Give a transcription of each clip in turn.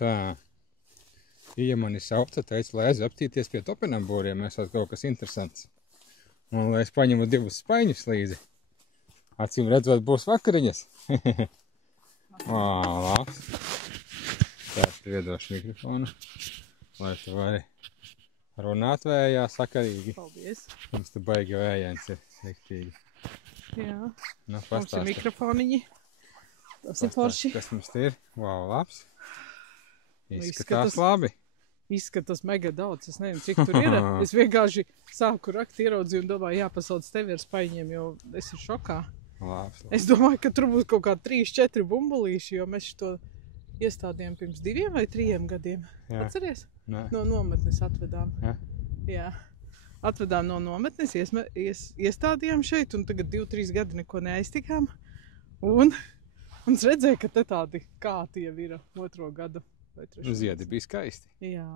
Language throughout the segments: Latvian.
Tā. Ja mani sauca, teica, lai aizaptīties pie topinambūriem, esot kaut kas interesants. Un lai es paņemu 2 spaiņus līdzi. Acīm redzot, būs vakariņas. Labs. Tā, tu iedošu mikrofonu, lai tu vari runāt vējā sakarīgi. Paldies. Mums tu baigi vējains ir riktīgi. Jā. Nu, Mums ir mikrofoniņi. Tas ir forši. Kas mums ir? Labs. Izskatās labi. Izskatās mega daudz. Es nezinu, cik tur ir. Es vienkārši sāku rakt, ieraudzīju un domāju, jāpasauc tevi ar spaiņiem, jo es ir šokā. Labs. Es domāju, ka tur būs kaut kā 3-4 bumbulīši, jo mēs to iestādījām pirms 2 vai 3 gadiem. Jā. Atceries? Nē. No nometnes atvedām. Jā. Jā. Atvedām no nometnes, iestādījām šeit, un tagad 2-3 gadi neko neaiztikām. Un es redzēju, ka te tādi kāti jau ir 2. gadu. Ziedi bija skaisti. Jā,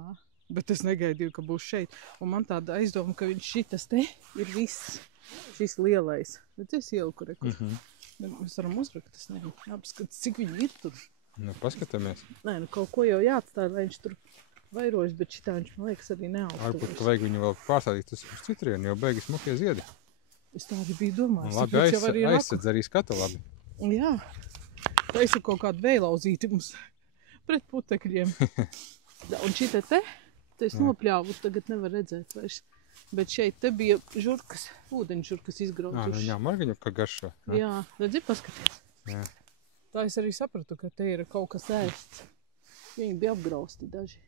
bet es negaidīju, ka būs šeit. Un man tāda aizdoma, ka viņš šitas te ir viss. Šis lielais. Bet es ieliku rekur. Mēs varam uzrakt, es nezinu. Jāpaskatās, cik viņi ir tur. Nu, paskatāmies. Nē, nu kaut ko jau jāatstāja, lai viņš tur vairojas, bet šitā viņš, man liekas, arī neaugstu. Varbūt, ka vajag viņu vēl pārstādīt uz citrienu, jo beigas smukie ziedi. Es tādi biju domājis. Un labi aizsadz arī skatu labi. Jā. Tā ir kaut kāda vēlauzīti mums pret putekļiem. Un šitā te es nopļāvu, tagad nevar redzēt vairs. Bet šeit te bija žurkas, ūdeņžurkas izgrauzuši. Nu viņām margaņu kā garšo. Jā, redzi, paskaties. Jā. Tā es arī sapratu, ka te ir kaut kas ēsts. Viņi bija apgrausti daži.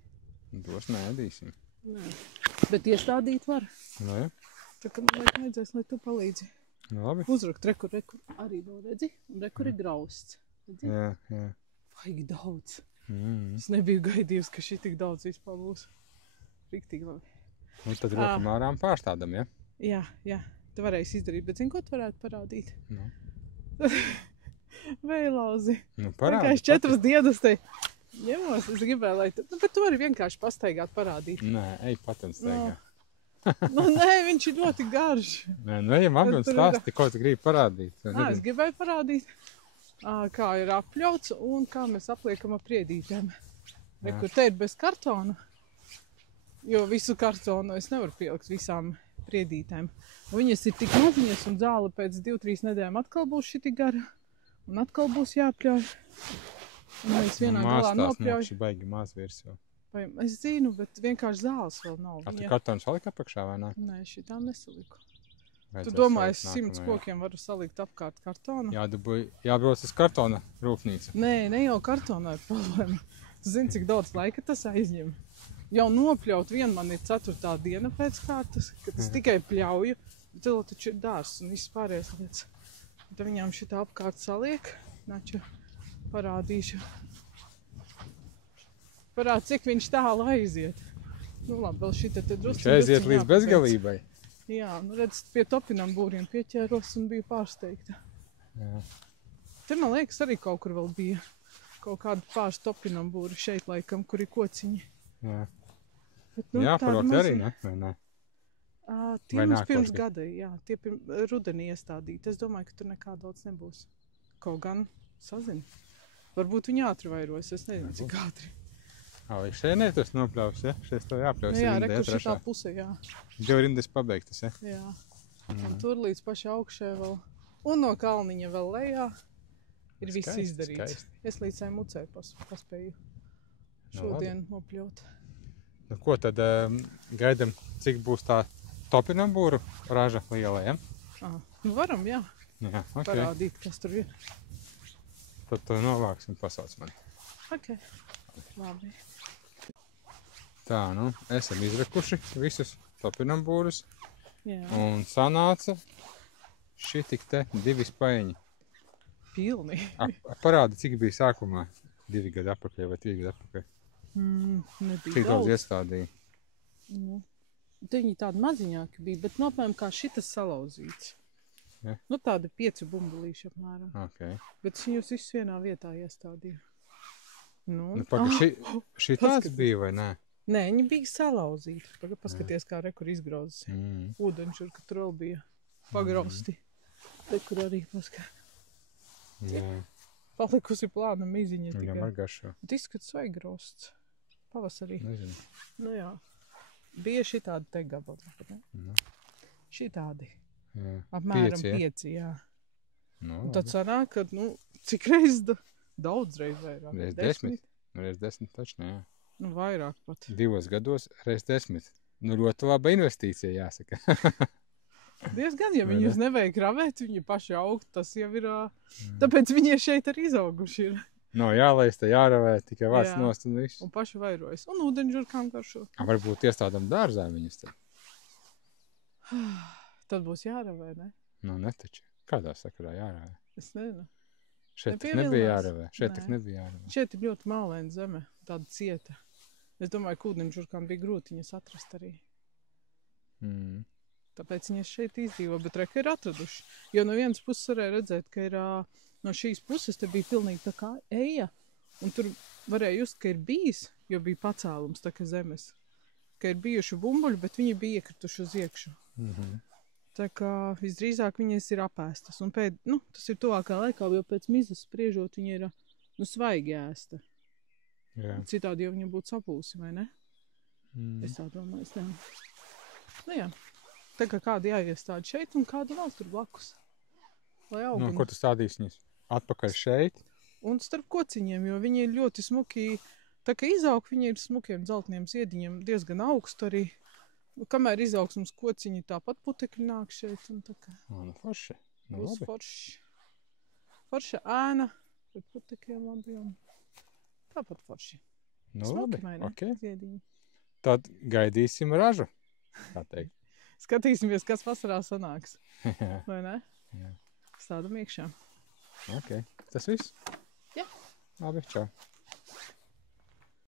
Tos neēdīsim. Nē. Bet iestādīt var. Nu, jā. Tā kā man vajadzēs, lai tu palīdzi. Nu, labi. Uzrakt, rekur arī vēl redzi. Un rekur ir grausts. Redzi? Jā, jā. Vajag daudz. Es nebiju gaidījusi, ka šī tik daudz vispār būs. Riktīgi labi. Un tad rokam ārām pārstādam, ja? Jā, jā. Tu varēsi izdarīt, bet zini, ko tu varētu parādīt? Nu. Vēlauzi. Nu, parādi. Vienkārši 4 dienas te ņemos. Es gribēju, lai tu... Nu, bet tu vari vienkārši pastaigāt parādīt. Nē, ej patam staigā. Nu, nē, viņš ir ļoti garš. Nē, nu ejam abi un stāsti, ko tu gribi parādīt. Es gribēju parādīt, kā ir apļauts un kā mēs apliekam ar priedītēm. Rekur te ir bez kartona, jo visu kartonu es nevaru pielikt visām priedītēm. Viņas ir tik maziņas un zāle pēc 2-3 nedēļām atkal būs šitik gara un atkal būs jāpļauj. Un mēs vienā galā nopļauj. Mās baigi maz virsū. Es zinu, bet vienkārši zāles vēl nav. Tu kartonu salika apakšā vai nē? Nē, šitām nesaliku. Tu domāji, es 100 kokiem varu salikt apkārt kartonu? Jābrauc uz kartona rūpnīcu. Nē, ne jau kartonā ir problēma. Tu zini, cik daudz laika tas aizņem. Jau nopļaut vien man ir 4. diena pēc kārtas, kad es tikai pļauju. Tad taču ir dārs un viss pārējais lietas. Tad viņām šitā apkārt saliek. Naču parādīšu. Parād, cik viņš tālu aiziet. Nu labi, vēl šitā te drusku. Viņš aiziet līdz bezgalībai. Jā, nu redz, pie topinambūriem pieķēros un biju pārsteigta. Jā. Te man liekas arī kaut kur vēl bija kaut kāda pāris topinambūri šeit laikam, kur ir kociņi. Jā. Bet, nu, jāparot arī, ne? Vai ne? Tie mums pirms gada, jā, tie rudenī iestādīti. Es domāju, ka tur nekā daudz nebūs. Kaut gan sazini. Varbūt viņi ātri vairojas, es nezinu, cik ātri. Vai šeit tas nopļaus, ja? Šeit to jāpļaus. Jā, rekur šitā pusē, jā. 2 rindas pabeigtas, ja? Jā. Un tur līdz paši augšē vēl. Un no kalniņa vēl lejā ir viss izdarīts. Es līdz mucē paspēju šodien nopļaut. Nu, ko tad gaidam, cik būs tā topinambūru raža liela, ja? Nu varam, jā. Jā, ok. Parādīt, kas tur ir. Tad to novāksim, pasauc mani. Ok, labi. Tā, nu, esam izrekuši visus topinambūrus. Jā. Un sanāca šitik te 2 spaiņi. Pilni. Parādi, cik bija sākumā? 2 gadi atpakaļ vai 3 gadi atpakaļ? Nebija cik daudz iestādīja? Nu, viņi tādi maziņāki bija, bet nopēm kā šitas salauzīts. Ja? Nu, tādi 5 bumbulīši apmēram. Okay. Bet es viņus visus vienā vietā iestādīju. Nu, šī tāds bija vai nē? Nē, viņi bija salauzīti. Paskaties, kā rekur izgrauzis. Ūdeņšur, ka tur vēl bija pagrausti. Rekur arī paskatās. Jā. palikusi plāna miziņa Viņam tikai. ar garšo. Bet izskats svaigrosts. Pavasarī. Nezinu. Nu jā. Bija šitādi te gabali. Ne? Nu. Šitādi. Jā. Apmēram 5, ja? 5, jā. Nu, Un tad sanāk, ka, nu, cik reiz daudz reiz vairāk. reiz 10. Reiz 10 taču, ne, jā. Nu, vairāk pat. 2 gados reiz 10. Nu, ļoti laba investīcija, jāsaka. Diezgan, ja Vai viņus nevajag ravēt, viņi paši aug, tas jau ir, tāpēc viņi šeit arī izauguši ir. Nav jālaista, jāravē, tikai vārds Jā. nost un viss. Un paši vairojas. Un ūdeņžurkām garšo. Varbūt iestādam dārzā viņus te. Tad būs jāravē, ne? Nu, netaču. Kādā sakarā jāravē? Es nezinu. Šeit tak Nepievilinās? nebija jāravē. Šeit Nē. tak nebija jāravē. Šeit ir ļoti mālēna zeme, tāda cieta. Es domāju, ka ūdeņžurkām bija grūti viņas atrast arī. Mm. Tāpēc viņas šeit izdzīvo, bet reka ir atraduši. Jo no vienas puses varēja redzēt, ka ir no šīs puses te bija pilnīgi tā kā eja. Un tur varēja just, ka ir bijis, jo bija pacēlums tā kā zemes. Ka ir bijuši bumbuļi, bet viņi bija iekrituši uz iekšu. Mhm. Tā kā visdrīzāk viņas ir apēstas. Un tas ir tuvākā laikā, jo pēc mizas spriežot viņa ir svaigi ēsta. Jā. Citādi jau viņa būtu sapūsi, vai ne? Mm. Es tā domāju, es nezinu. Nu jā, tā kā kādi jāiestāda šeit un kādu vēl tur blakus. Lai aug. Nu, kur tu stādīsi viņus? Atpakaļ šeit? Un starp kociņiem, jo viņi ir ļoti smuki, tā kā izaug, viņi ir smukiem dzeltniem ziediņiem, diezgan augstu arī. Kamēr izaugs mums kociņi, tāpat putekļi nāk šeit. Un tā kā Nu, forši. Nu, būs labi. forši. Forša ēna, bet putekļiem labi un tāpat forši. Nu, Smuki, labi. vai ne? Okay. Ziediņi. Tad gaidīsim ražu. Tā teikt. Skatīsimies, kas vasarā sanāks, Jā. vai ne? Jā. Stādam iekšā. Ok. Tas viss? Jā. Labi, čau.